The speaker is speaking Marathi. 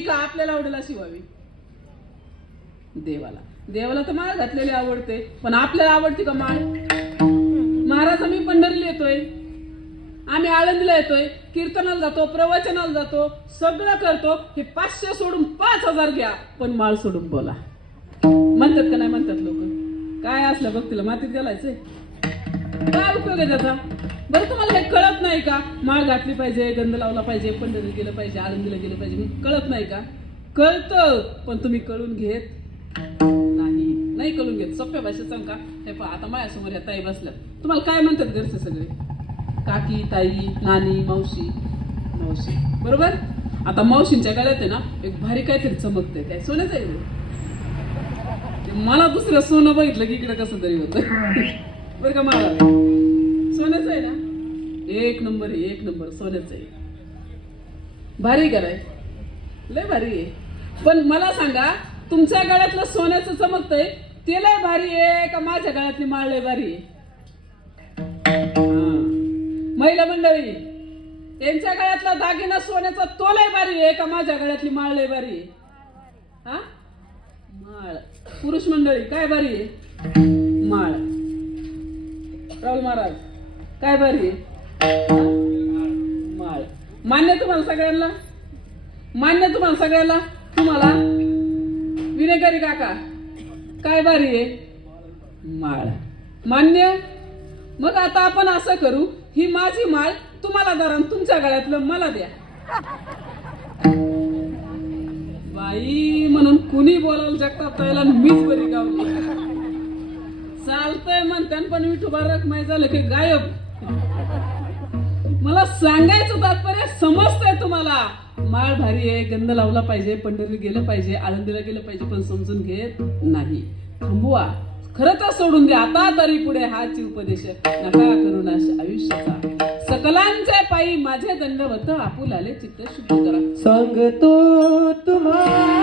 का आपल्याला आवडेल शिवावी. देवाला देवाला तर माळ घातलेली आवडते, पण आपल्याला आवडते का माळ? महाराज आम्ही पंढरीला येतोय, आम्ही आळंदीला येतोय, कीर्तनाला जातो, प्रवचनाला जातो, सगळं करतो. हे 500 सोडून 5000 घ्या, पण माळ सोडून बोला म्हणतात का नाही म्हणतात लोक? काय असलं भक्तीला मातीत घालायचंय? काय उपयोग आहे त्याचा? बरं तुम्हाला हे कळत नाही का? माळ घातली पाहिजे, गंध लावला पाहिजे, पंढरीला गेलं पाहिजे, आळंदीला गेलं पाहिजे, कळत नाही का? कळतं, पण तुम्ही कळून घेत नाही कळून घेत. सोप्या भाषेत सांग का? हे पहा, आता माझ्यासमोर या ताई बसल्यात, तुम्हाला काय म्हणतात घरचे सगळे? काकी, ताई, नानी, मावशी. मावशी बरोबर. आता मावशींच्या गळ्यात आहे ना एक भारी काहीतरी चमकतंय, काय सोन्याचं आहे? मला दुसरं सोनं बघितलं की इकडे कसं तरी होतं बरं का. मला सोन्याचं आहे ना, एक नंबर आहे, एक नंबर सोन्याचं आहे. भारी कराय, लय भारी आहे. पण मला सांगा, तुमच्या गळ्यातलं सोन्याचं चमकतंय ते लय भारी आहे का माझ्या गळ्यातली माळ लय भारी आहे? महिला मंडळी, यांच्या गळ्यातला दागिना सोन्याचा तो लय भारी आहे का माझ्या गळ्यातली माळ लय भारी आहे? हा, माळ. पुरुष मंडळी, काय भारी आहे? माळ. राहुल महाराज, काय भारी आहे? माळ. मान्य तुम्हाला सगळ्यांना? मान्य तुम्हाला सगळ्यांना? तुम्हाला विनेकरी काका, काय भारी आहे? माळ. मान्य. मग आता आपण असं करू, ही माझी माळ तुम्हाला धरा, तुमच्या गळ्यातलं मला द्या. बाई म्हणून कुणी बोलावलं जगताप ताईला, मीच बरी गावली. चालतंय म्हणत्यान, पण विठोबा रखमाई झालं की गायब. मला सांगायचं तात्पर्य समजतंय तुम्हाला. माळ भारी आहे, गंध लावला पाहिजे, पंढरीला गेलं पाहिजे, आळंदीला गेलं पाहिजे, पण समजून घेत नाही. थांबवा, खरं तर सोडून द्या आता तरी पुढे हाच उपदेश नका करू नाश आयुष्याचा. सकलांचे पायी माझे दंडवत, आपुलाले चित्त शुद्ध करा. सांगतो तुम्हाला